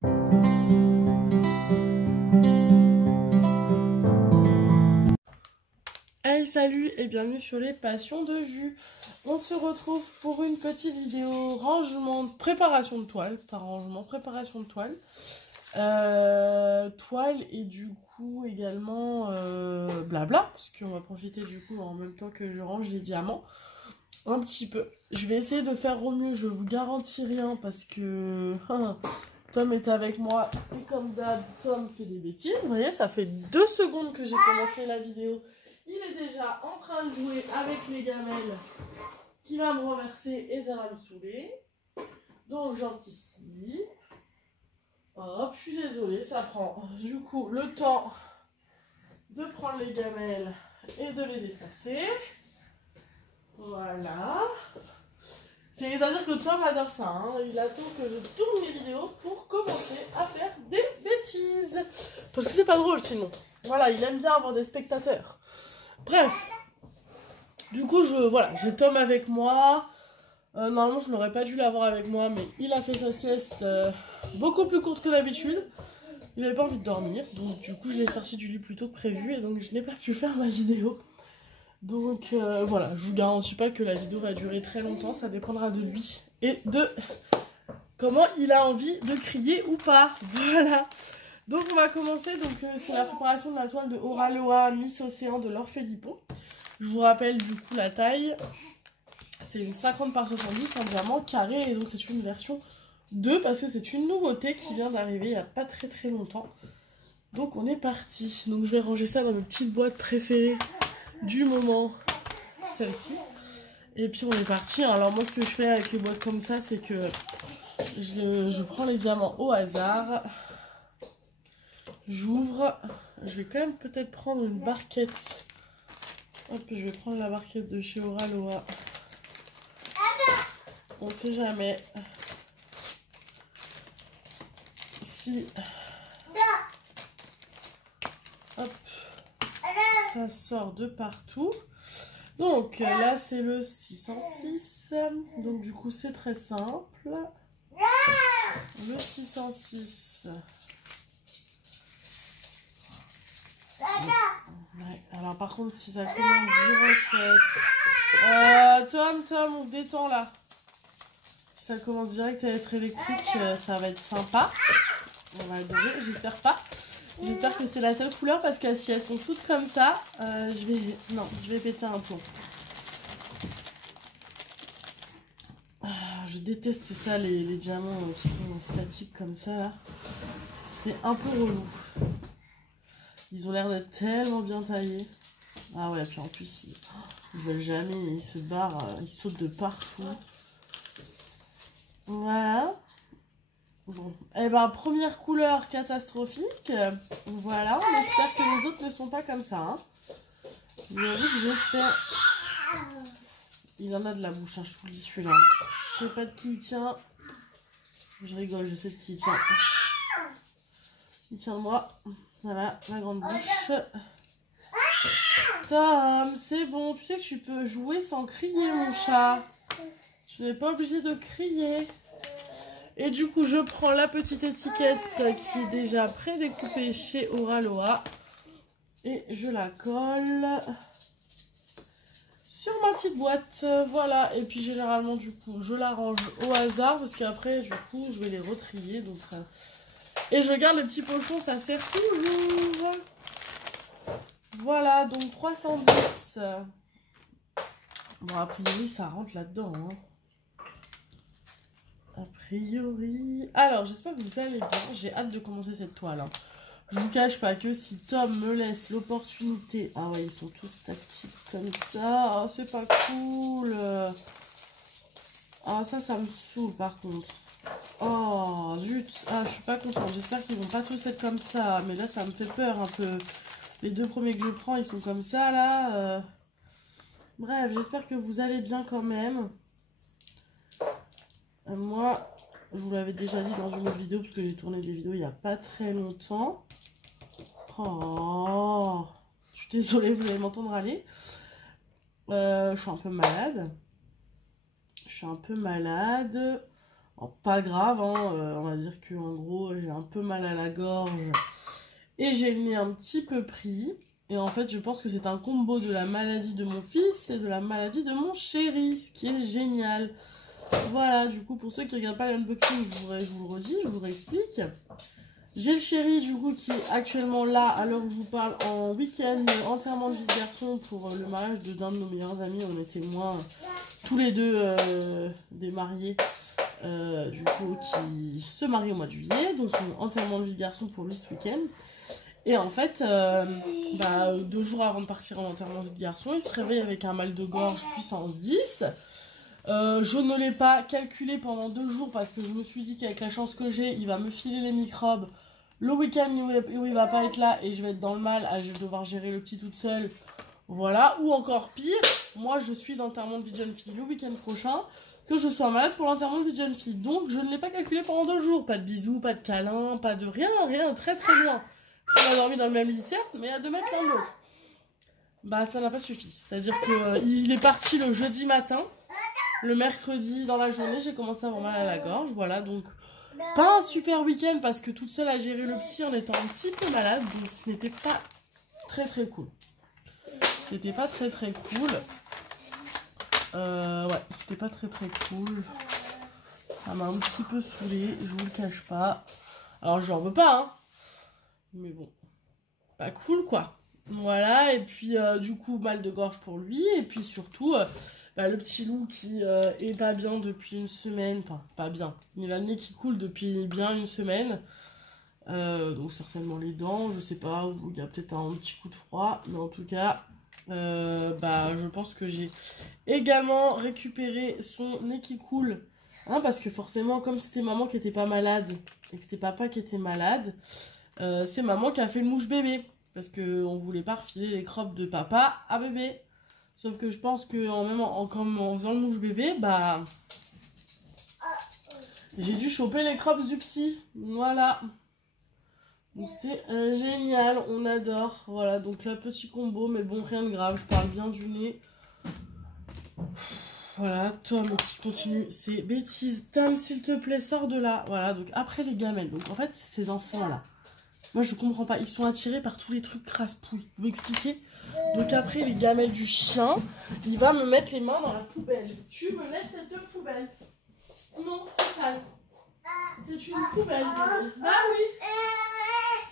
Hey, salut et bienvenue sur les passions de jus. On se retrouve pour une petite vidéo rangement, préparation de toile, pas rangement, préparation de toile. Toile et du coup également blabla, parce qu'on va profiter du coup en même temps que je range les diamants. Un petit peu. Je vais essayer de faire au mieux, je vous garantis rien parce que Tom est avec moi et comme d'hab, Tom fait des bêtises. Vous voyez, ça fait 2 secondes que j'ai commencé la vidéo. Il est déjà en train de jouer avec les gamelles qui va me renverser et ça va me saouler. Donc j'anticipe. Hop, je suis désolée, ça prend du coup le temps de prendre les gamelles et de les déplacer. Voilà. C'est-à-dire que Tom adore ça, hein. Il attend que je tourne mes vidéos pour commencer à faire des bêtises. Parce que c'est pas drôle sinon. Voilà, il aime bien avoir des spectateurs. Bref. Du coup, j'ai Tom avec moi. Normalement, je n'aurais pas dû l'avoir avec moi, mais il a fait sa sieste beaucoup plus courte que d'habitude. Il n'avait pas envie de dormir, donc du coup, je l'ai sorti du lit plus tôt que prévu, et donc je n'ai pas pu faire ma vidéo. Donc voilà, je vous garantis pas que la vidéo va durer très longtemps, ça dépendra de lui et de comment il a envie de crier ou pas. Voilà. Donc on va commencer, c'est la préparation de la toile de Oraloa Miss Océan de Laure Philippon. Je vous rappelle du coup la taille, c'est une 50 par 70, un diamant carré, et donc c'est une version 2 parce que c'est une nouveauté qui vient d'arriver il n'y a pas très longtemps. Donc on est parti. Donc je vais ranger ça dans mes petites boîtes préférées du moment, celle-ci. Et puis on est parti. Alors moi ce que je fais avec les boîtes comme ça, c'est que je prends les diamants au hasard. J'ouvre. Je vais quand même peut-être prendre une barquette. Hop, je vais prendre la barquette de chez Oraloa. On sait jamais si hop, ça sort de partout. Donc là c'est le 606. Donc du coup c'est très simple. Le 606. Ouais, alors par contre si ça commence direct... Tom, on se détend là. Si ça commence direct à être électrique, ça va être sympa. On va adorer, j'espère pas. J'espère que c'est la seule couleur parce que si elles sont toutes comme ça, je vais péter un plomb. Je déteste ça, les diamants qui sont statiques comme ça là. C'est un peu relou. Ils ont l'air d'être tellement bien taillés. Ah ouais, puis en plus, ils veulent jamais, ils se barrent, ils sautent de partout. Voilà. Bon, et ben première couleur catastrophique. Voilà, on espère que les autres ne sont pas comme ça. Hein. J'espère. Il en a de la bouche, hein, je vous le dis celui-là. Je sais pas de qui il tient. Je rigole, je sais de qui il tient. Il tient de moi. Voilà, la grande bouche. Tom, c'est bon, tu sais que tu peux jouer sans crier, mon chat. Tu n'es pas obligé de crier. Et du coup, je prends la petite étiquette qui est déjà prédécoupée chez Oraloa. Et je la colle sur ma petite boîte. Voilà. Et puis généralement, du coup, je la range au hasard. Parce qu'après, du coup, je vais les retrier. Donc ça... Et je garde le petit pochon, ça sert toujours. Voilà, donc 310. Bon, a priori, ça rentre là-dedans. Hein. A priori... Alors, j'espère que vous allez bien. J'ai hâte de commencer cette toile. Hein. Je vous cache pas que si Tom me laisse l'opportunité... Ah ouais, ils sont tous tactiques comme ça. Oh, c'est pas cool. Ah, ça me saoule par contre. Oh, zut. Ah, je suis pas contente. J'espère qu'ils vont pas tous être comme ça. Mais là, ça me fait peur un peu. Les 2 premiers que je prends, ils sont comme ça, là. Bref, j'espère que vous allez bien quand même. Moi, je vous l'avais déjà dit dans une autre vidéo, parce que j'ai tourné des vidéos il n'y a pas très longtemps. Oh, je suis désolée, vous allez m'entendre aller. Je suis un peu malade. Alors, pas grave, hein, on va dire que en gros j'ai un peu mal à la gorge et j'ai le nez un petit peu pris. Et en fait je pense que c'est un combo de la maladie de mon fils et de la maladie de mon chéri, ce qui est génial. Voilà, du coup pour ceux qui ne regardent pas l'unboxing, je vous le redis, je vous réexplique. J'ai le chéri du coup qui est actuellement là à l'heure où je vous parle en week-end enterrement de vie de garçon pour le mariage d'un de nos meilleurs amis. On est témoins tous les deux des mariés du coup qui se marient au mois de juillet. Donc enterrement de vie de garçon pour lui ce week-end. Et en fait, 2 jours avant de partir en enterrement de vie de garçon, il se réveille avec un mal de gorge puissance 10. Je ne l'ai pas calculé pendant 2 jours parce que je me suis dit qu'avec la chance que j'ai, il va me filer les microbes le week-end où il va pas être là et je vais être dans le mal, je vais devoir gérer le petit toute seule. Voilà, ou encore pire, moi je suis d'enterrement de vie de jeune fille le week-end prochain, que je sois malade pour l'enterrement de vie de jeune fille. Donc je ne l'ai pas calculé pendant 2 jours, pas de bisous, pas de câlins, pas de rien, très très loin. On a dormi dans le même lit certes, mais à 2 mètres l'un de l'autre. Bah ça n'a pas suffi, c'est-à-dire qu'il est parti le jeudi matin. Le mercredi dans la journée, j'ai commencé à avoir mal à la gorge. Voilà, donc pas un super week-end parce que toute seule à gérer le psy en étant un petit peu malade. Donc ce n'était pas très très cool. C'était pas très très cool. Ouais, c'était pas très très cool. Ça m'a un petit peu saoulée, je vous le cache pas. Alors j'en veux pas, hein. Mais bon, pas cool quoi. Voilà, et puis du coup, mal de gorge pour lui. Et puis surtout... le petit loup qui est pas bien depuis une semaine, enfin pas bien, il a le nez qui coule depuis bien une semaine, donc certainement les dents, je sais pas, ou il y a peut-être un petit coup de froid, mais en tout cas, je pense que j'ai également récupéré son nez qui coule, hein, parce que forcément, comme c'était maman qui était pas malade, et que c'était papa qui était malade, c'est maman qui a fait le mouche bébé, parce qu'on voulait pas refiler les crottes de papa à bébé. Sauf que je pense que comme en faisant le mouche bébé, j'ai dû choper les crops du petit. Voilà. Donc c'est génial, on adore. Voilà, donc là, petit combo, mais bon, rien de grave. Je parle bien du nez. Voilà, Tom qui continue ses bêtises. Tom, s'il te plaît, sors de là. Voilà, donc après les gamelles. Donc en fait, ces enfants-là, moi je comprends pas. Ils sont attirés par tous les trucs crasse-pouilles. Vous m'expliquez? Donc après les gamelles du chien, il va me mettre les mains dans la poubelle. Tu me laisses cette poubelle? Non, c'est sale. C'est une poubelle. Ah oui.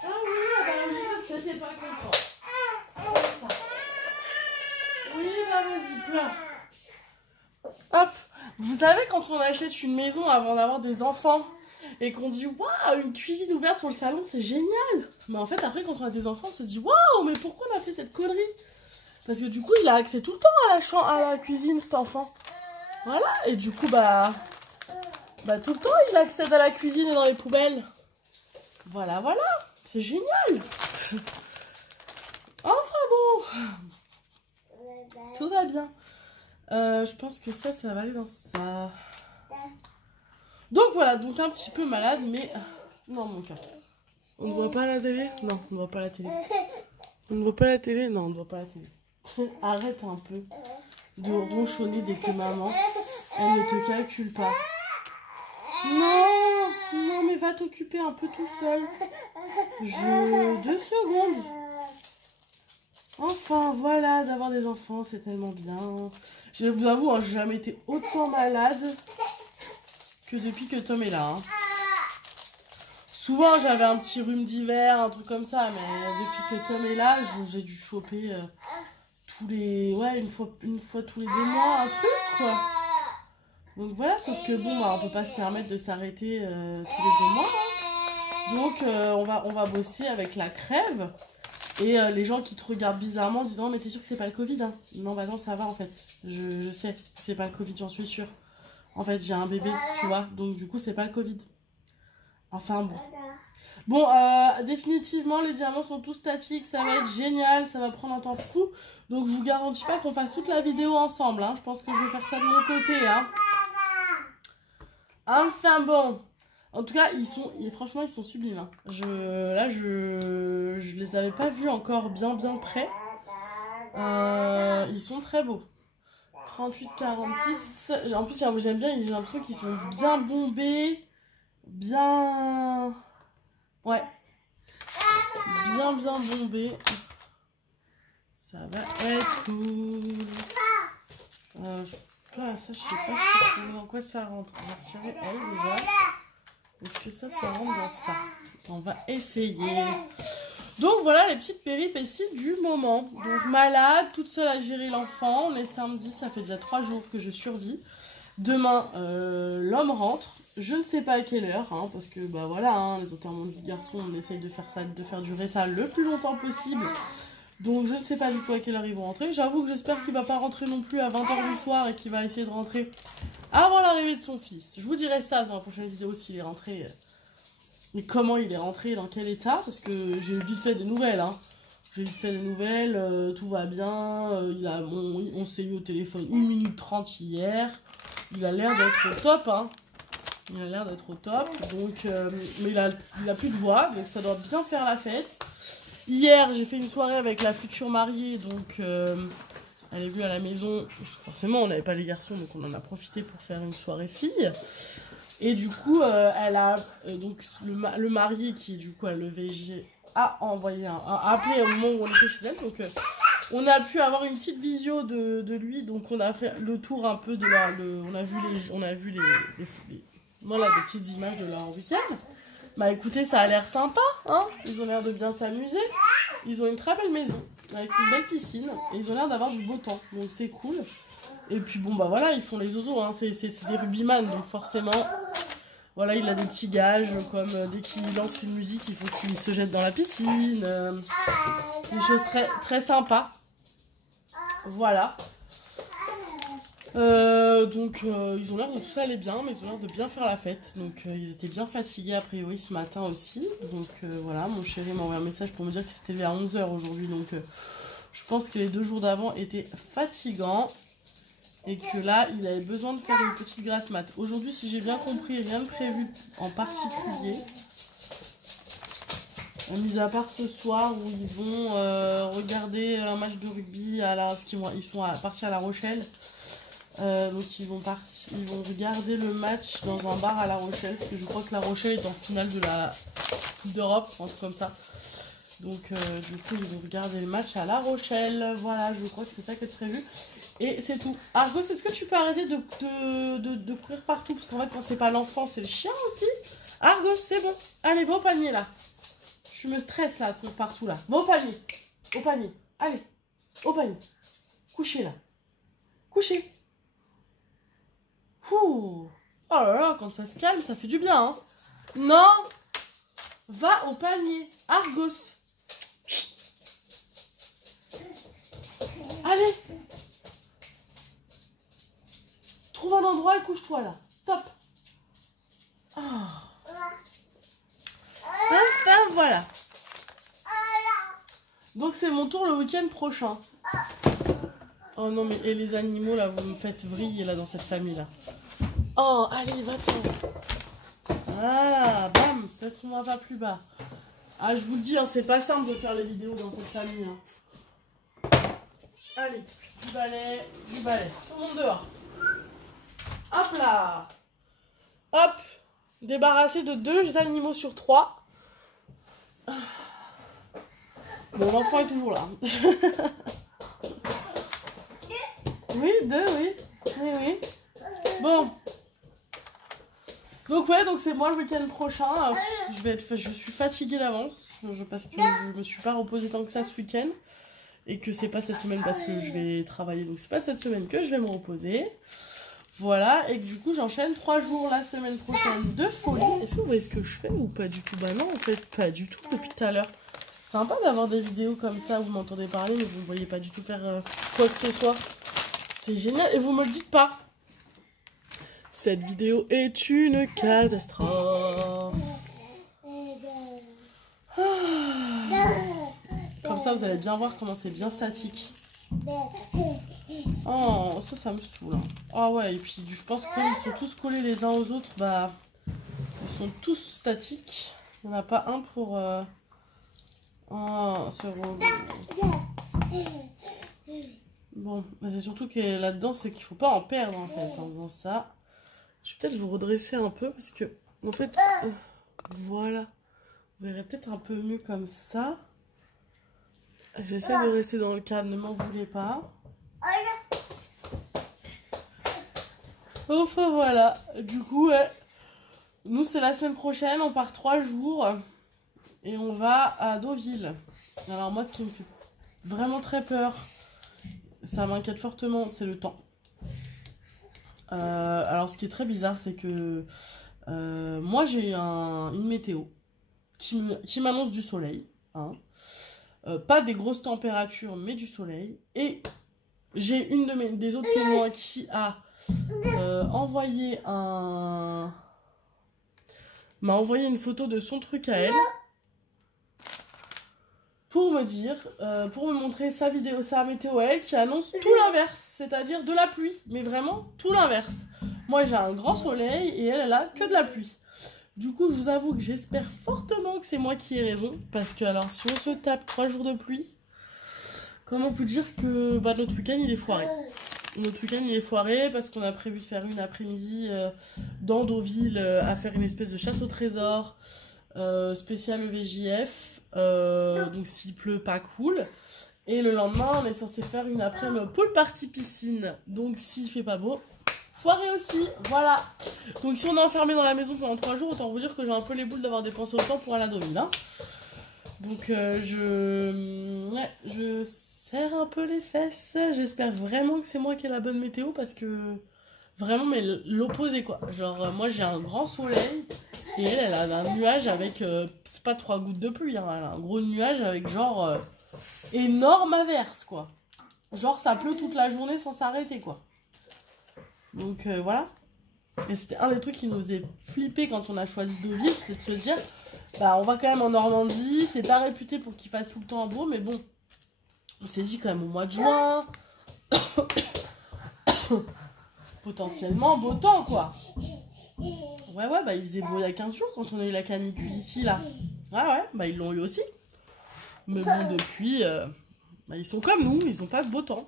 Ah oui, je sais, t'es pas content. C'est comme ça. Oui, vas-y, pleure. Hop. Vous savez quand on achète une maison avant d'avoir des enfants et qu'on dit waouh, une cuisine ouverte sur le salon, c'est génial. Mais en fait, après, quand on a des enfants, on se dit waouh, mais pourquoi on a fait cette connerie? Parce que du coup, il a accès tout le temps à la cuisine, cet enfant. Voilà, et du coup, tout le temps, il accède à la cuisine et dans les poubelles. Voilà, c'est génial. Enfin bon, tout va bien. Je pense que ça va aller dans ça. Donc voilà, donc un petit peu malade, mais... Non, mon cœur. On ne voit pas la télé? Non, on ne voit pas la télé. On ne voit pas la télé? Non, on ne voit pas la télé. Arrête un peu de ronchonner dès que maman, elle ne te calcule pas. Non, non, mais va t'occuper un peu tout seul. 2 secondes. Enfin, voilà, d'avoir des enfants, c'est tellement bien. Je vous avoue, hein, j'ai jamais été autant malade que depuis que Tom est là. Hein. Souvent, j'avais un petit rhume d'hiver, un truc comme ça, mais depuis que Tom est là, j'ai dû choper tous les... Ouais, une fois tous les 2 mois, un truc, quoi. Donc voilà, sauf que bon, on peut pas se permettre de s'arrêter tous les 2 mois. Hein. Donc, on va bosser avec la crève. Et les gens qui te regardent bizarrement disent non, mais t'es sûr que c'est pas le Covid, hein? Non, bah non, ça va en fait. Je sais que c'est pas le Covid, j'en suis sûre. En fait, j'ai un bébé, tu vois, donc du coup, c'est pas le Covid. Enfin bon. Bon, définitivement, les diamants sont tous statiques, ça va être génial, ça va prendre un temps fou. Donc, je vous garantis pas qu'on fasse toute la vidéo ensemble, hein. Je pense que je vais faire ça de mon côté, hein. Enfin bon. En tout cas, franchement, ils sont sublimes. Hein. Là, je les avais pas vus encore bien près. Ils sont très beaux. 38,46. En plus, j'aime bien, j'ai l'impression qu'ils sont bien bombés. Bien... Ouais. Bien bombés. Ça va être cool. Ça, je sais pas dans quoi ça rentre. On va tirer elle déjà. Est-ce que ça rentre dans ça? On va essayer. Donc voilà les petites péripéties du moment. Donc malade, toute seule à gérer l'enfant. On est samedi, ça fait déjà 3 jours que je survis. Demain, l'homme rentre. Je ne sais pas à quelle heure, hein, parce que bah voilà, hein, les enterrements de vie de garçon, on essaye de faire durer ça le plus longtemps possible. Donc je ne sais pas du tout à quelle heure ils vont rentrer. J'avoue que j'espère qu'il ne va pas rentrer non plus à 20 h du soir et qu'il va essayer de rentrer avant l'arrivée de son fils. Je vous dirai ça dans la prochaine vidéo s'il est rentré. Et comment il est rentré, dans quel état. Parce que j'ai vite fait des nouvelles. Hein. J'ai vite fait des nouvelles, tout va bien. On s'est eu au téléphone 1 minute 30 hier. Il a l'air d'être au top. Hein. Il a l'air d'être au top. Donc, mais il a plus de voix. Donc ça doit bien faire la fête. Hier, j'ai fait une soirée avec la future mariée, donc elle est venue à la maison. Forcément, on n'avait pas les garçons, donc on en a profité pour faire une soirée fille. Et du coup, elle a donc le marié qui du coup a le VG a envoyé a appelé au moment où on était chez elle. Donc on a pu avoir une petite visio de lui. Donc on a fait le tour un peu de leur, on a vu voilà, des petites images de leur week-end. Bah écoutez, ça a l'air sympa, hein. Ils ont l'air de bien s'amuser. Ils ont une très belle maison, avec une belle piscine. Et ils ont l'air d'avoir du beau temps, donc c'est cool. Et puis bon, bah voilà, ils font les oiseaux, hein. C'est des rugbyman, donc forcément... Voilà, il a des petits gages, comme dès qu'il lance une musique, il faut qu'il se jette dans la piscine. Des choses très, très sympas. Voilà. Donc ils ont l'air de tout ça aller bien, mais ils ont l'air de bien faire la fête. Donc ils étaient bien fatigués a priori ce matin aussi. Donc voilà, mon chéri m'a envoyé un message pour me dire qu'il s'était levé à 11 h aujourd'hui. Donc je pense que les 2 jours d'avant étaient fatigants. Et que là, il avait besoin de faire une petite grasse mat. Aujourd'hui, si j'ai bien compris, rien de prévu en particulier. Mis à part ce soir où ils vont regarder un match de rugby, ils sont partis à La Rochelle. Donc ils vont regarder le match dans un bar à La Rochelle. Parce que je crois que La Rochelle est en finale de la Coupe d'Europe, un truc comme ça. Donc du coup, ils vont regarder le match à La Rochelle. Voilà, je crois que c'est ça qui est prévu. Et c'est tout. Argos, est-ce que tu peux arrêter de courir partout? Parce qu'en fait, quand c'est pas l'enfant, c'est le chien aussi. Argos, c'est bon. Allez, va au panier, là. Je me stresse, là, de courir partout, là. Va au panier. Au panier. Allez. Au panier. Couchez, là. Couchez. Ouh. Oh là là, quand ça se calme, ça fait du bien, hein. Non. Va au panier. Argos. Chut. Allez. Trouve un endroit et couche-toi là. Stop. Oh. Enfin, voilà. Donc c'est mon tour le week-end prochain. Oh non mais et les animaux là, vous me faites vriller là dans cette famille là. Oh allez va-t'en. Voilà, bam, ça se trouvera pas plus bas. Ah je vous le dis, hein, c'est pas simple de faire les vidéos dans cette famille. Hein. Allez, du balai. Tout le monde dehors. Hop là. Hop. Débarrassé de 2 animaux sur 3. Bon, l'enfant est toujours là. Oui, 2, oui. Oui. Bon. Donc ouais, donc c'est moi le week-end prochain. Je suis fatiguée d'avance. Parce que je me suis pas reposée tant que ça ce week-end. Et que c'est pas cette semaine parce que je vais travailler. Donc c'est pas cette semaine que je vais me reposer. Voilà, et que du coup j'enchaîne 3 jours la semaine prochaine de folie. Est-ce que vous voyez ce que je fais ou pas du tout? Bah non, en fait, pas du tout depuis tout à l'heure. Sympa d'avoir des vidéos comme ça où vous m'entendez parler, mais vous ne voyez pas du tout faire quoi que ce soit. C'est génial, et vous me le dites pas. Cette vidéo est une catastrophe. Comme ça, vous allez bien voir comment c'est bien statique. Oh, ça me saoule. Ah ouais, et puis je pense qu'ils sont tous collés les uns aux autres. Bah, ils sont tous statiques. Il n'y en a pas un pour... Oh, ce robot. Bon, c'est surtout que là-dedans, c'est qu'il faut pas en perdre en fait en faisant ça. Je vais peut-être vous redresser un peu parce que, en fait, voilà. Vous verrez peut-être un peu mieux comme ça. J'essaie de rester dans le cadre, ne m'en voulez pas. Enfin voilà, du coup, ouais. Nous c'est la semaine prochaine, on part 3 jours et on va à Deauville. Alors moi, ce qui me fait vraiment très peur, ça m'inquiète fortement, c'est le temps. Alors ce qui est très bizarre, c'est que moi j'ai une météo qui m'annonce du soleil, hein. Pas des grosses températures, mais du soleil. Et j'ai une des autres témoins qui a envoyé m'a envoyé une photo de son truc à elle pour me dire, pour me montrer sa vidéo, sa météo à elle qui annonce tout l'inverse, c'est-à-dire de la pluie, mais vraiment tout l'inverse. Moi j'ai un grand soleil et elle a que de la pluie. Du coup, je vous avoue que j'espère fortement que c'est moi qui ai raison, parce que alors si on se tape 3 jours de pluie, comment vous dire que bah, notre week-end il est foiré. Notre week-end il est foiré parce qu'on a prévu de faire une après-midi dans Deauville à faire une espèce de chasse au trésor spécial EVJF. Donc s'il pleut, pas cool. Et le lendemain, on est censé faire une après-midi pool party piscine. Donc s'il fait pas beau, foiré aussi. Voilà. Donc si on est enfermé dans la maison pendant 3 jours, autant vous dire que j'ai un peu les boules d'avoir dépensé autant pour aller à Deauville. Hein. Donc je serre un peu les fesses. J'espère vraiment que c'est moi qui ai la bonne météo parce que vraiment, mais l'opposé quoi. Genre, moi j'ai un grand soleil et elle a un nuage avec, c'est pas 3 gouttes de pluie, hein, elle a un gros nuage avec genre énorme averse quoi. Genre, ça pleut toute la journée sans s'arrêter quoi. Donc voilà. Et c'était un des trucs qui nous faisait flipper quand on a choisi Deauville, c'était de se dire, bah on va quand même en Normandie, c'est pas réputé pour qu'il fasse tout le temps beau, mais bon. On s'est dit quand même au mois de juin, potentiellement beau temps quoi. Ouais, bah il faisait beau il y a 15 jours quand on a eu la canicule ici là. Ouais, bah ils l'ont eu aussi. Mais bon, depuis, bah, ils sont comme nous, ils ont pas de beau temps.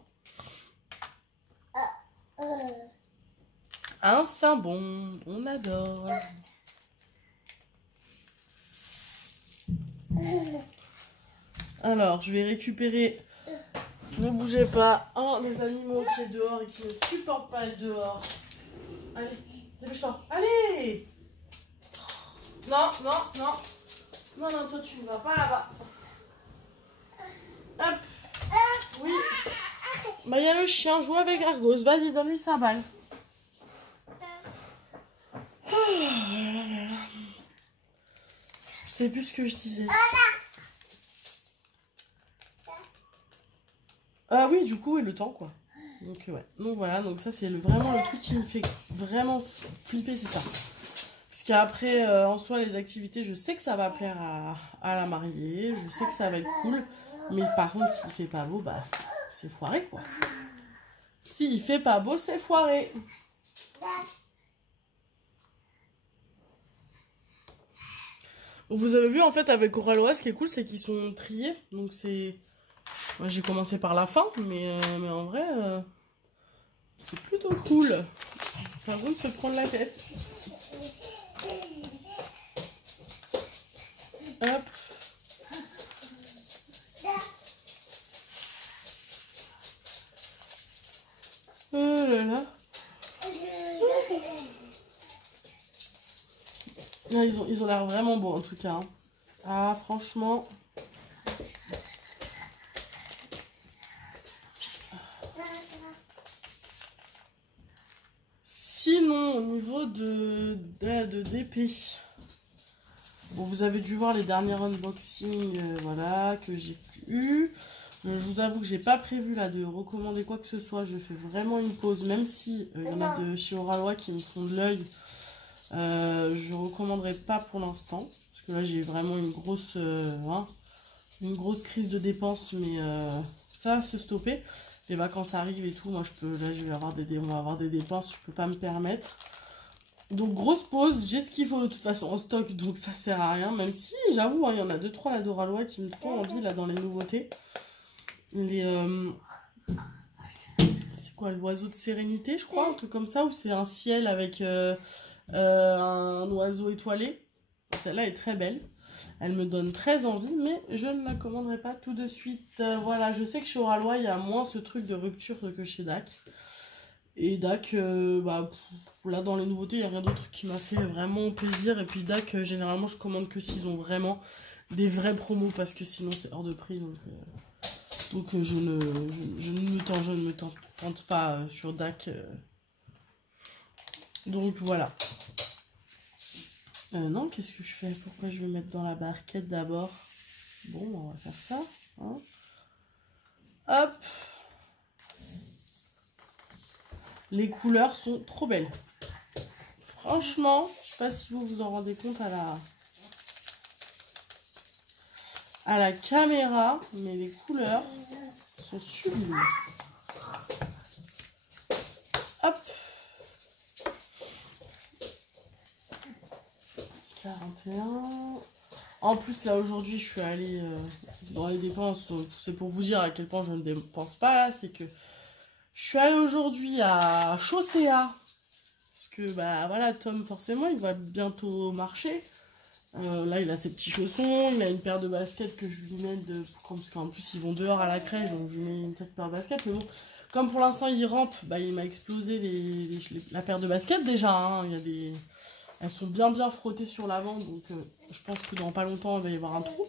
Enfin bon, on adore. Alors, je vais récupérer... Ne bougez pas. Un des animaux qui est dehors et qui ne supporte pas être dehors. Allez, dépêche-toi. Allez! Non, toi tu ne vas pas là-bas. Hop. Oui. Bah, il y a le chien, joue avec Argos. Vas-y, donne-lui sa balle. Je sais plus ce que je disais. Ah oui, du coup, et le temps, quoi. Donc, ouais. Donc, voilà. Donc, ça, c'est vraiment le truc qui me fait vraiment flipper, c'est ça. Parce qu'après, en soi, les activités, je sais que ça va plaire à la mariée. Je sais que ça va être cool. Mais par contre, s'il fait pas beau, bah, c'est foiré, quoi. S'il fait pas beau, c'est foiré. Vous avez vu, en fait, avec Corallois, ce qui est cool, c'est qu'ils sont triés. Donc, c'est... Moi, j'ai commencé par la fin, mais en vrai, c'est plutôt cool. Par contre, se prendre la tête. Hop. Oh là là. Ah, ils ont l'air vraiment beaux, en tout cas. Hein. Ah, franchement... Sinon, au niveau de DP, bon, vous avez dû voir les derniers unboxings voilà, que j'ai eu. Je vous avoue que j'ai pas prévu là de recommander quoi que ce soit. Je fais vraiment une pause, même si il y en a de chez Oralois qui me font de l'œil. Je recommanderai pas pour l'instant. Parce que là, j'ai vraiment une grosse crise de dépenses, mais ça va se stopper. Les vacances arrivent et tout, moi on va avoir des dépenses, je peux pas me permettre. Donc grosse pause, j'ai ce qu'il faut de toute façon en stock, donc ça sert à rien. Même si, j'avoue, hein, il y en a 2-3 là d'Oralois qui me font envie là dans les nouveautés. quoi, l'oiseau de sérénité, je crois, un truc comme ça, où c'est un ciel avec un oiseau étoilé. Celle-là est très belle. Elle me donne très envie, mais je ne la commanderai pas tout de suite. Voilà, je sais que chez Oralois, il y a moins ce truc de rupture que chez DAC. Et DAC, bah, là dans les nouveautés, il n'y a rien d'autre qui m'a fait vraiment plaisir. Et puis DAC, généralement, je commande que s'ils ont vraiment des vrais promos, parce que sinon c'est hors de prix. Donc je ne me tente pas sur DAC. Donc voilà. Non, qu'est-ce que je fais? Pourquoi je vais mettre dans la barquette d'abord? Bon, on va faire ça. Hein. Hop. Les couleurs sont trop belles. Franchement, je sais pas si vous vous en rendez compte à la caméra, mais les couleurs sont sublimes. Hop. 41. En plus, là, aujourd'hui, je suis allée dans les dépenses. C'est pour vous dire à quel point je ne dépense pas, là. C'est que je suis allée aujourd'hui à Chaussea. Parce que, bah, voilà, Tom, forcément, il va bientôt marcher. Là, il a ses petits chaussons. Il a une paire de baskets que je lui mets parce qu'en plus, ils vont dehors à la crèche. Donc, je lui mets une petite paire de baskets. Mais bon, comme pour l'instant, il rampe, bah, il m'a explosé la paire de baskets déjà. Hein. Il y a des... Elles sont bien frottées sur l'avant, donc je pense que dans pas longtemps, il va y avoir un trou.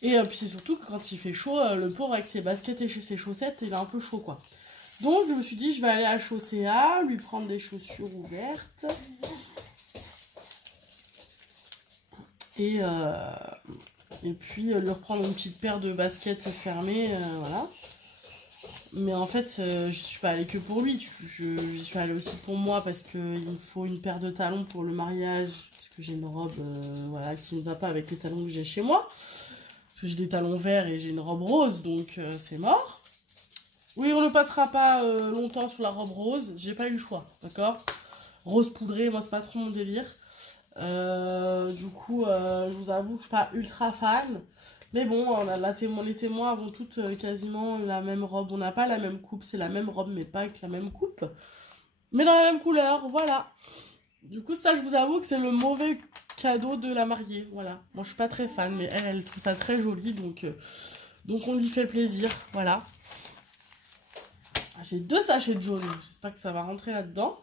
Et puis c'est surtout que quand il fait chaud, le pauvre avec ses baskets et ses chaussettes, il est un peu chaud, quoi. Donc je me suis dit, je vais aller à Chaussea, lui prendre des chaussures ouvertes. Et puis lui reprendre une petite paire de baskets fermées, voilà. Mais en fait, je suis pas allée que pour lui, je suis allée aussi pour moi parce qu'il me faut une paire de talons pour le mariage. Parce que j'ai une robe voilà, qui ne va pas avec les talons que j'ai chez moi. Parce que j'ai des talons verts et j'ai une robe rose, donc c'est mort. Oui, on ne passera pas longtemps sur la robe rose, j'ai pas eu le choix, d'accord? Rose poudrée, moi c'est pas trop mon délire. Du coup, je vous avoue que je suis pas ultra fan. Mais bon, les témoins avons toutes quasiment la même robe. On n'a pas la même coupe, c'est la même robe, mais pas avec la même coupe. Mais dans la même couleur, voilà. Du coup, ça, je vous avoue que c'est le mauvais cadeau de la mariée. Voilà. Moi, je suis pas très fan, mais elle trouve ça très joli. Donc on lui fait plaisir. Voilà. J'ai 2 sachets de jaune. J'espère que ça va rentrer là-dedans.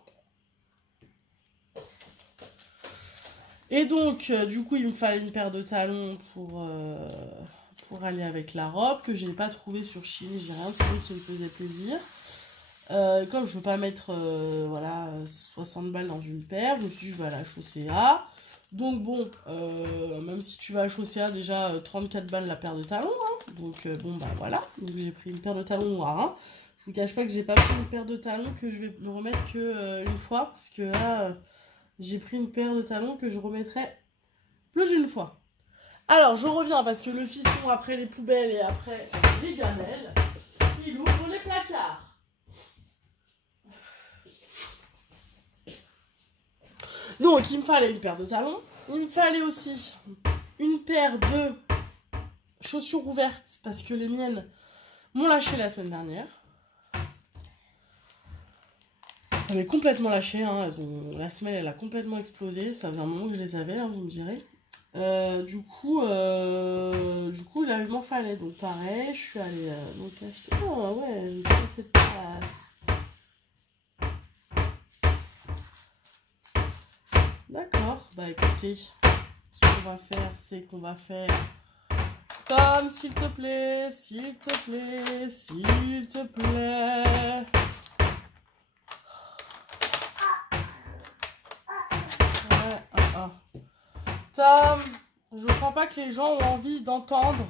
Et donc, du coup, il me fallait une paire de talons pour aller avec la robe, que je n'ai pas trouvé sur Chine. J'ai rien trouvé qui me faisait plaisir. Comme je veux pas mettre voilà, 60 balles dans une paire, je me suis dit, je vais aller à Chaussea. Donc bon, même si tu vas à Chaussea, déjà 34 balles la paire de talons. Hein. Donc bon, bah voilà. Donc j'ai pris une paire de talons noirs. Hein. Je vous cache pas que j'ai pas pris une paire de talons que je vais me remettre que une fois. Parce que là... j'ai pris une paire de talons que je remettrai plus d'une fois. Alors, je reviens parce que le fiston, après les poubelles et après les gamelles, il ouvre les placards. Donc, il me fallait une paire de talons. Il me fallait aussi une paire de chaussures ouvertes parce que les miennes m'ont lâché la semaine dernière. Elle est complètement lâchée, hein. La semelle elle a complètement explosé, ça faisait un moment que je les avais, hein, vous me direz. Du coup là il m'en fallait, donc pareil, je suis allée donc acheter. Oh ouais, j'ai pris cette place. D'accord, bah écoutez, ce qu'on va faire, c'est qu'on va faire comme s'il te plaît, s'il te plaît, s'il te plaît. Tom, je crois pas que les gens ont envie d'entendre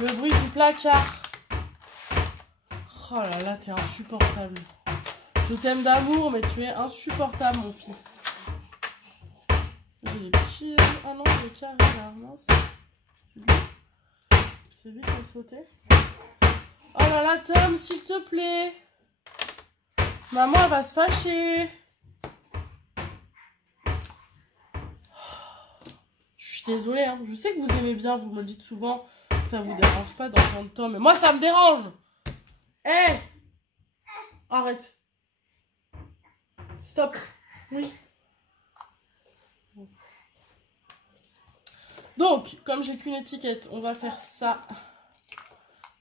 le bruit du placard. Oh là là, t'es insupportable. Je t'aime d'amour, mais tu es insupportable, mon fils. J'ai des petits... Ah non, des carrés là, mince. C'est lui qui a sauté. Oh là là, Tom, s'il te plaît. Maman, elle va se fâcher. Je suis désolée, hein. Je sais que vous aimez bien, vous me le dites souvent, que ça vous dérange pas d'entendre Tom. Mais moi, ça me dérange. Hé, arrête. Stop. Oui. Donc, comme j'ai qu'une étiquette, on va faire ça.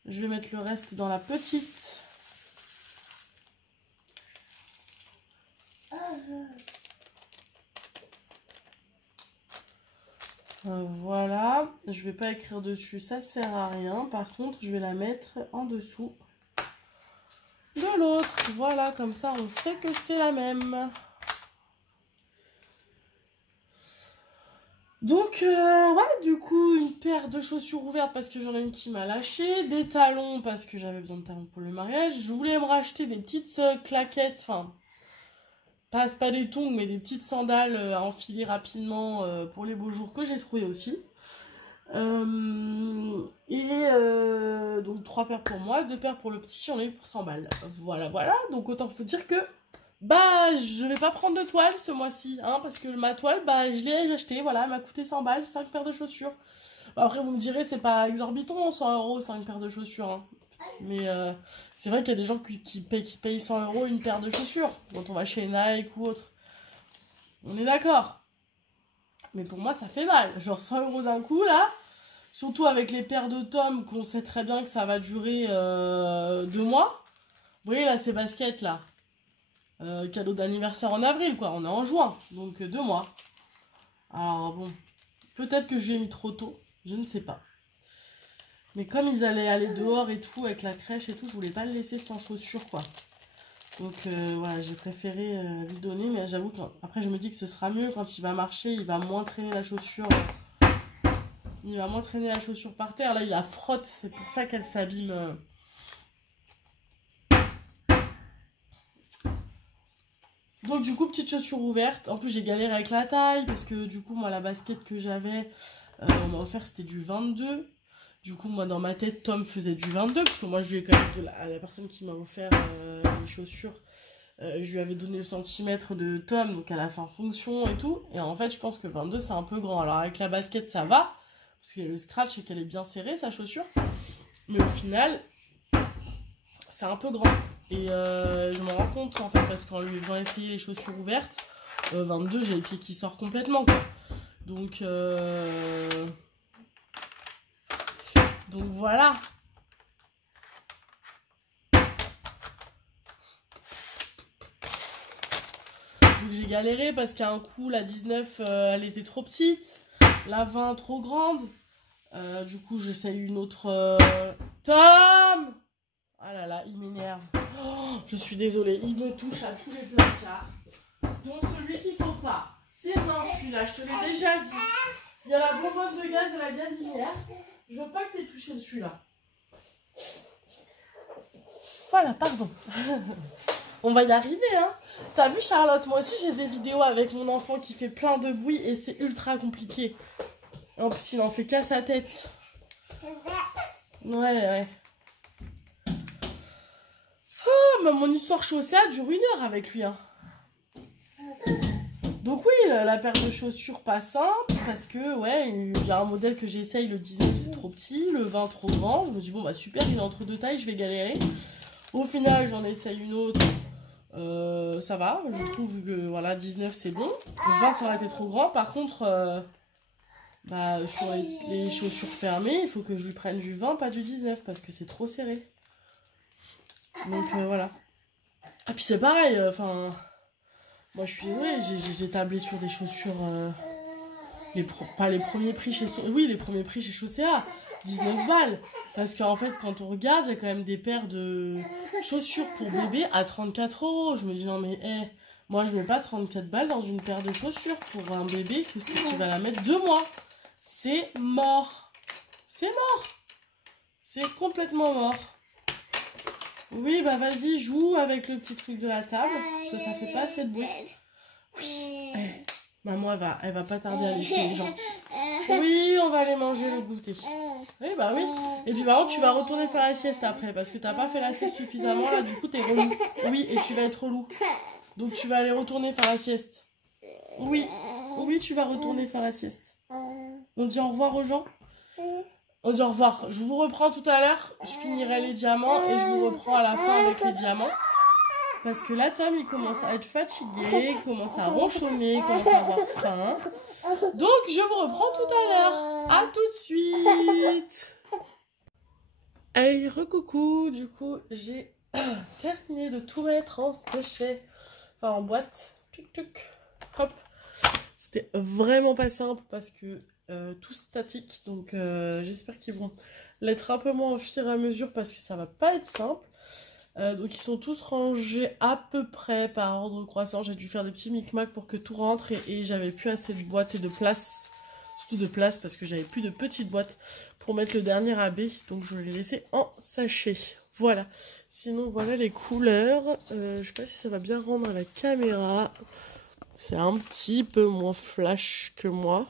Je vais mettre le reste dans la petite. Voilà. Je vais pas écrire dessus, ça sert à rien. Par contre, je vais la mettre en dessous de l'autre. Voilà, comme ça, on sait que c'est la même. Donc, ouais, du coup, une paire de chaussures ouvertes parce que j'en ai une qui m'a lâché. Des talons parce que j'avais besoin de talons pour le mariage. Je voulais me racheter des petites claquettes, enfin, pas des tongs, mais des petites sandales à enfiler rapidement pour les beaux jours que j'ai trouvé aussi. Donc 3 paires pour moi, 2 paires pour le petit, j'en ai eu pour 100 balles. Voilà, voilà. Donc autant faut dire que bah je vais pas prendre de toile ce mois-ci, hein, parce que ma toile, bah je l'ai acheté, voilà, elle m'a coûté 100 balles, 5 paires de chaussures. Après vous me direz, c'est pas exorbitant, 100 € 5 paires de chaussures, hein. Mais c'est vrai qu'il y a des gens qui payent 100 € une paire de chaussures quand on va chez Nike ou autre. On est d'accord. Mais pour moi, ça fait mal. Genre 100 € d'un coup, là. Surtout avec les paires de Tom, qu'on sait très bien que ça va durer 2 mois. Vous voyez, là, ces baskets, là. Cadeau d'anniversaire en avril, quoi. On est en juin. Donc, 2 mois. Alors, bon. Peut-être que j'ai mis trop tôt. Je ne sais pas. Mais comme ils allaient aller dehors et tout, avec la crèche et tout, je voulais pas le laisser sans chaussures, quoi. Donc voilà, j'ai préféré lui donner, mais j'avoue qu'après je me dis que ce sera mieux quand il va marcher, il va moins traîner la chaussure. Il va moins traîner la chaussure par terre. Là, il la frotte, c'est pour ça qu'elle s'abîme. Donc du coup, petite chaussure ouverte. En plus, j'ai galéré avec la taille, parce que du coup, moi, la basket que j'avais, on m'a offert, c'était du 22. Du coup, moi, dans ma tête, Tom faisait du 22, parce que moi, je lui ai quand même, à la personne qui m'a offert les chaussures, je lui avais donné le centimètre de Tom, donc elle a fait en fonction et tout. Et en fait, je pense que 22, c'est un peu grand. Alors, avec la basket, ça va, parce qu'il y a le scratch et qu'elle est bien serrée, sa chaussure. Mais au final, c'est un peu grand. Et je m'en rends compte, en fait, parce qu'en lui faisant essayer les chaussures ouvertes, 22, j'ai le pied qui sort complètement, quoi. Donc voilà. Donc j'ai galéré parce qu'à un coup, la 19, elle était trop petite. La 20, trop grande. Du coup, j'essaye une autre... Tom! Ah là là, il m'énerve. Oh, je suis désolée, il me touche à tous les placards. Donc celui qu'il faut pas, c'est dans celui-là, je te l'ai déjà dit. Il y a la bonbonne de gaz de la gazinière. Je veux pas que tu aies touché celui-là. Voilà, pardon. On va y arriver, hein. T'as vu, Charlotte, moi aussi j'ai des vidéos avec mon enfant qui fait plein de bruit et c'est ultra compliqué. En plus, il en fait qu'à sa tête. Ouais, ouais. Oh, mais mon histoire chaussée dure 1 heure avec lui, hein. Donc oui, la paire de chaussures pas simple, parce que, ouais, il y a un modèle que j'essaye, le 19 c'est trop petit, le 20 trop grand. Je me dis, bon, bah super, il est entre 2 tailles, je vais galérer. Au final, j'en essaye une autre, ça va, je trouve que, voilà, 19 c'est bon. Le 20, ça aurait été trop grand. Par contre, bah, sur les chaussures fermées, il faut que je lui prenne du 20, pas du 19, parce que c'est trop serré. Donc voilà. Et puis c'est pareil, enfin... moi je suis désolée, j'ai tablé sur des chaussures... pas les premiers prix chez... Oui, les premiers prix chez Chaussea. 19 balles. Parce qu'en fait, quand on regarde, il y a quand même des paires de chaussures pour bébé à 34 €. Je me dis, non mais, moi je mets pas 34 balles dans une paire de chaussures pour un bébé qui va la mettre 2 mois. C'est mort. C'est mort. C'est complètement mort. Oui, bah vas-y, joue avec le petit truc de la table, parce que ça fait pas assez de bruit. Oui. Maman, elle va pas tarder à laisser les gens. Oui, on va aller manger le goûter. Oui, bah oui. Et puis par contre, tu vas retourner faire la sieste après, parce que t'as pas fait la sieste suffisamment, là, du coup, t'es relou. Oui, et tu vas être relou. Donc tu vas aller retourner faire la sieste. Oui, oui, tu vas retourner faire la sieste. On dit au revoir aux gens? On dit au revoir. Je vous reprends tout à l'heure. Je finirai les diamants et je vous reprends à la fin avec les diamants. Parce que là, Tom, il commence à être fatigué, il commence à ronchonner, il commence à avoir faim. Donc, je vous reprends tout à l'heure. À tout de suite. Allez, recoucou. Du coup, j'ai terminé de tout mettre en sachet. Enfin, en boîte. Tuc, tuc. Hop. C'était vraiment pas simple parce que tout statique. Donc, j'espère qu'ils vont l'être un peu moins au fur et à mesure parce que ça va pas être simple. Donc ils sont tous rangés à peu près par ordre croissant. J'ai dû faire des petits micmacs pour que tout rentre et j'avais plus assez de boîtes et de place. Surtout de place parce que j'avais plus de petites boîtes pour mettre le dernier AB. Donc je l'ai laissé en sachet. Voilà. Sinon voilà les couleurs. Je sais pas si ça va bien rendre à la caméra. C'est un petit peu moins flash que moi.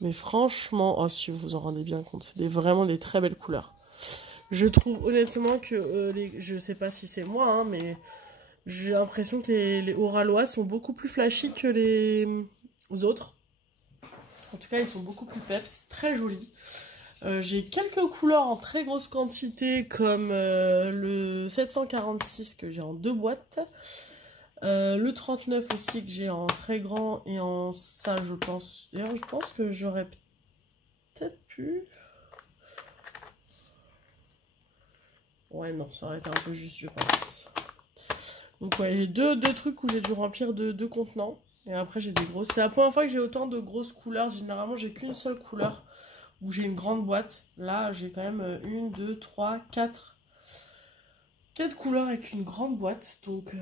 Mais franchement, oh, si vous vous en rendez bien compte, c'est vraiment des très belles couleurs. Je trouve honnêtement que, je sais pas si c'est moi, hein, mais j'ai l'impression que les Oralois sont beaucoup plus flashy que les autres. En tout cas, ils sont beaucoup plus peps, très jolis. J'ai quelques couleurs en très grosse quantité, comme le 746 que j'ai en 2 boîtes. Le 39 aussi que j'ai en très grand et en ça, je pense. D'ailleurs, je pense que j'aurais peut-être pu... Ouais, non, ça aurait été un peu juste, je pense. Donc, ouais, j'ai deux trucs où j'ai dû remplir deux contenants. Et après, j'ai des grosses. C'est la première fois que j'ai autant de grosses couleurs. Généralement, j'ai qu'une seule couleur où j'ai une grande boîte. Là, j'ai quand même 1, 2, 3, 4. 4 couleurs avec une grande boîte. Donc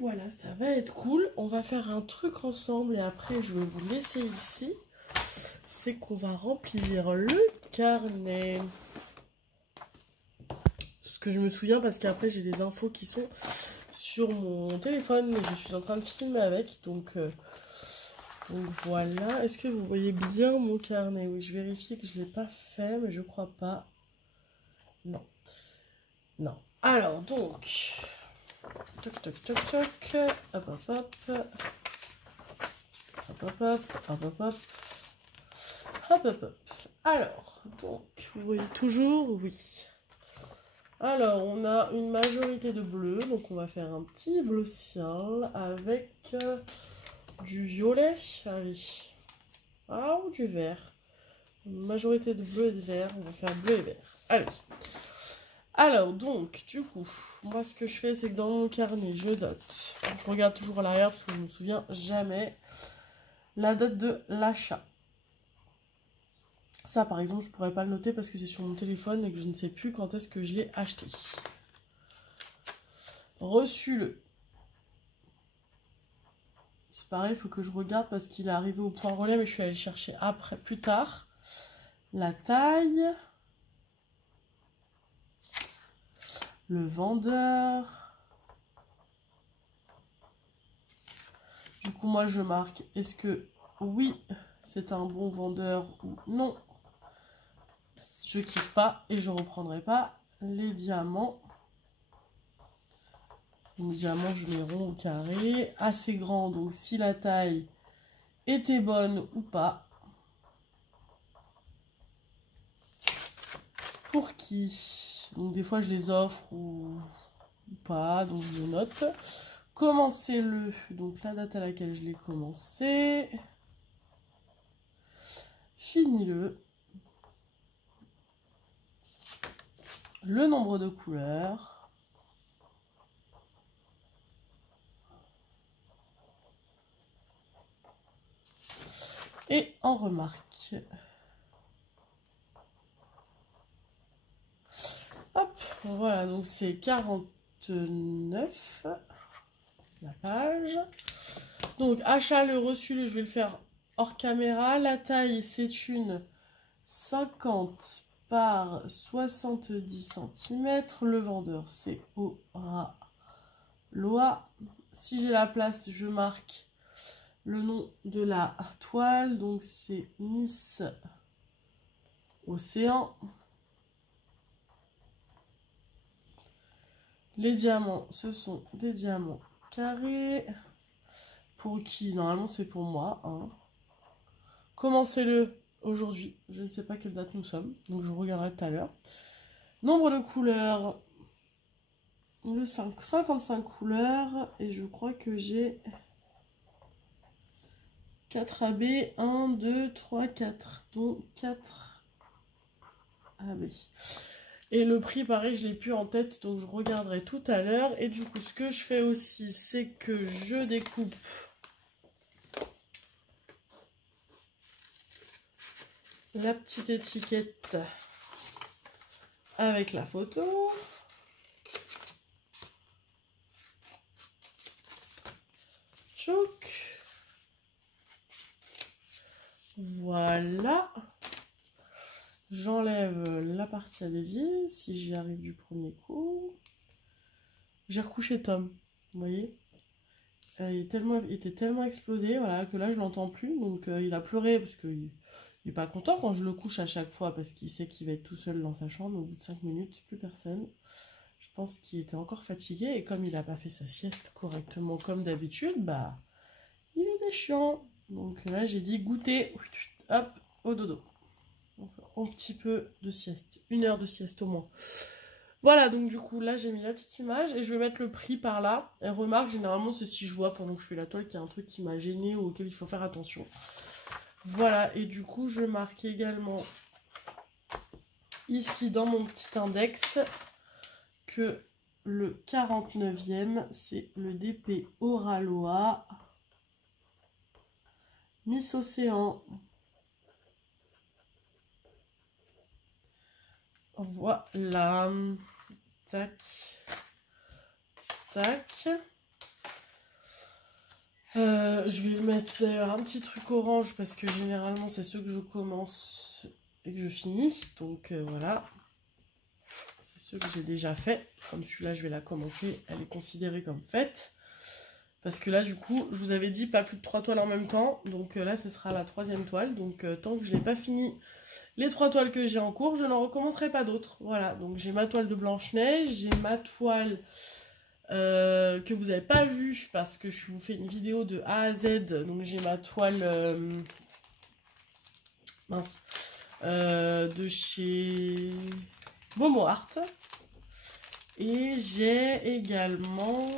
voilà, ça va être cool. On va faire un truc ensemble et après, je vais vous laisser ici. C'est qu'on va remplir le carnet. Ce que je me souviens parce qu'après j'ai des infos qui sont sur mon téléphone et je suis en train de filmer avec, donc voilà. Est-ce que vous voyez bien mon carnet? Oui, je vérifie que je ne l'ai pas fait, mais je crois pas. Non. Non. Alors donc, toc toc toc toc, hop hop hop, hop hop hop, hop hop hop, hop hop hop. Alors, donc, vous voyez toujours, oui. Alors, on a une majorité de bleu, donc on va faire un petit bleu ciel avec du violet, allez, ah, ou du vert. Une majorité de bleu et de vert, on va faire bleu et vert, allez. Alors, donc, du coup, moi ce que je fais, c'est que dans mon carnet, je note, je regarde toujours à l'arrière parce que je ne me souviens jamais, la date de l'achat. Ça, par exemple, je pourrais pas le noter parce que c'est sur mon téléphone et que je ne sais plus quand est-ce que je l'ai acheté. Reçu le. C'est pareil, il faut que je regarde parce qu'il est arrivé au point relais, mais je suis allée le chercher après, plus tard. La taille. Le vendeur. Du coup, moi, je marque. Est-ce que oui, c'est un bon vendeur ou non? Je kiffe pas et je reprendrai pas les diamants. Les diamants, je les rond au carré. Assez grand, donc si la taille était bonne ou pas. Pour qui? Donc des fois, je les offre ou pas, donc je note. Commencez-le. Donc la date à laquelle je l'ai commencé. Finis-le. Le nombre de couleurs. Et en remarque. Hop, voilà, donc c'est 49 la page. Donc achat, le reçu, je vais le faire hors caméra. La taille, c'est une 50 par 70 cm. Le vendeur, c'est Oralois. Si j'ai la place, je marque le nom de la toile. Donc c'est Miss Océan. Les diamants, ce sont des diamants carrés. Pour qui? Normalement, c'est pour moi. Hein. Commencez-le aujourd'hui. Je ne sais pas quelle date nous sommes, donc je regarderai tout à l'heure. Nombre de couleurs, le 5, 55 couleurs, et je crois que j'ai 4 AB, 1, 2, 3, 4, donc 4 AB. Et le prix, pareil, je l'ai plus en tête, donc je regarderai tout à l'heure. Et du coup, ce que je fais aussi, c'est que je découpe la petite étiquette avec la photo. Tchouc. Voilà. J'enlève la partie adhésive, si j'y arrive du premier coup. J'ai recouché Tom, vous voyez. Il était tellement explosé, voilà, que là je l'entends plus. Donc il a pleuré parce qu'il n'est pas content quand je le couche à chaque fois parce qu'il sait qu'il va être tout seul dans sa chambre. Au bout de 5 minutes, plus personne. Je pense qu'il était encore fatigué et comme il n'a pas fait sa sieste correctement comme d'habitude, bah il était chiant. Donc là j'ai dit goûter, hop, au dodo. Donc, un petit peu de sieste, 1 heure de sieste au moins. Voilà, donc du coup là j'ai mis la petite image et je vais mettre le prix par là. Et remarque, généralement c'est si je vois pendant que je fais la toile qu'il y a un truc qui m'a gêné ou auquel il faut faire attention. Voilà, et du coup je marque également ici dans mon petit index que le 49e c'est le DP Oraloa Miss Océan. Voilà, tac, tac. Je vais mettre d'ailleurs un petit truc orange parce que généralement c'est ceux que je commence et que je finis. Donc voilà, c'est ceux que j'ai déjà fait. Comme celui-là je vais la commencer, elle est considérée comme faite. Parce que là du coup, je vous avais dit pas plus de 3 toiles en même temps. Donc là ce sera la 3e toile. Donc tant que je n'ai pas fini les 3 toiles que j'ai en cours, je n'en recommencerai pas d'autres. Voilà, donc j'ai ma toile de Blanche-Neige, j'ai ma toile que vous n'avez pas vue parce que je vous fais une vidéo de A à Z. Donc j'ai ma toile de chez Momo Art. Et j'ai également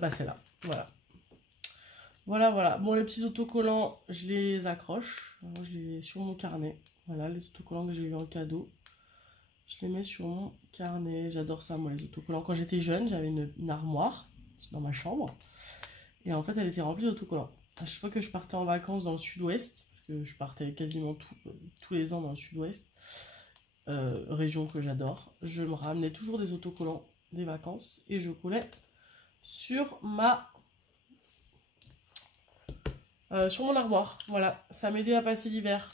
bah celle-là, voilà. Voilà. Bon, les petits autocollants, je les accroche. Alors, je les sur mon carnet. Voilà, les autocollants que j'ai eu en cadeau. Je les mets sur mon carnet. J'adore ça, moi, les autocollants. Quand j'étais jeune, j'avais une armoire dans ma chambre. Et en fait, elle était remplie d'autocollants. À chaque fois que je partais en vacances dans le sud-ouest, parce que je partais quasiment tous les ans dans le sud-ouest, région que j'adore, je me ramenais toujours des autocollants des vacances et je collais sur sur mon armoire. Voilà, ça m'aidait à passer l'hiver.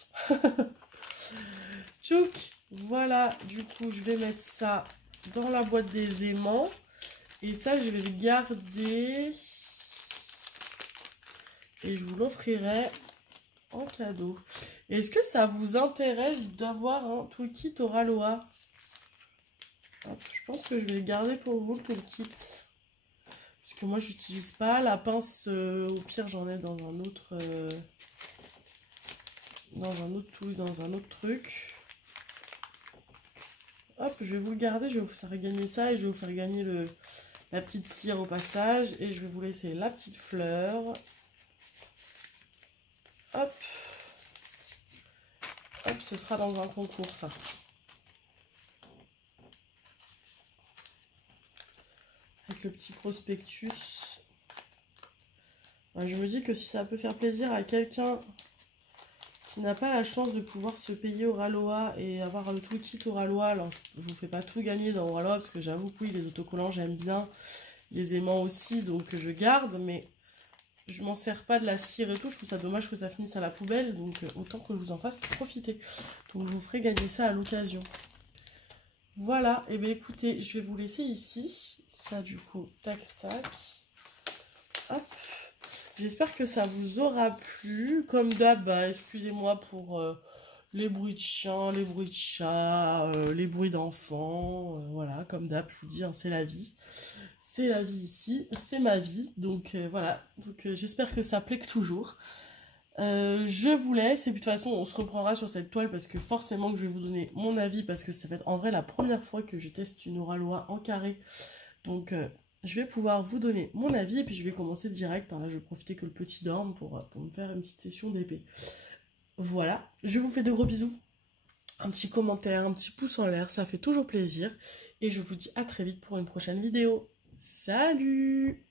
Tchouk. Voilà, du coup je vais mettre ça dans la boîte des aimants et ça je vais le garder et je vous l'offrirai en cadeau. Est-ce que ça vous intéresse d'avoir un toolkit Oraloa? Je pense que je vais le garder pour vous, le toolkit. Parce que moi, j'utilise pas. La pince, au pire, j'en ai dans un autre... dans un autre truc. Hop, je vais vous le garder. Je vais vous faire gagner ça et je vais vous faire gagner la petite cire au passage. Et je vais vous laisser la petite fleur. Hop. Hop, ce sera dans un concours, ça. Avec le petit prospectus. Je me dis que si ça peut faire plaisir à quelqu'un qui n'a pas la chance de pouvoir se payer Oraloa et avoir le toolkit Oraloa, alors je vous fais pas tout gagner dans Oraloa parce que j'avoue que oui, les autocollants j'aime bien, les aimants aussi, donc je garde, mais je m'en sers pas de la cire et tout, je trouve ça dommage que ça finisse à la poubelle, donc autant que je vous en fasse profiter. Donc je vous ferai gagner ça à l'occasion. Voilà, et bien écoutez, je vais vous laisser ici, ça du coup, tac tac, hop. J'espère que ça vous aura plu. Comme d'hab, bah, excusez-moi pour les bruits de chiens, les bruits de chats, les bruits d'enfants. Voilà, comme d'hab, je vous dis, hein, c'est la vie. c'est la vie ici, c'est ma vie. Donc voilà, donc j'espère que ça plaît que toujours. Je vous laisse et puis de toute façon on se reprendra sur cette toile parce que forcément que je vais vous donner mon avis parce que ça va être en vrai la première fois que je teste une Oralois en carré. Donc je vais pouvoir vous donner mon avis et puis je vais commencer direct. Hein. Là je vais profiter que le petit dorme pour me faire une petite session d'épée. Voilà, je vous fais de gros bisous. Un petit commentaire, un petit pouce en l'air, ça fait toujours plaisir. Et je vous dis à très vite pour une prochaine vidéo. Salut!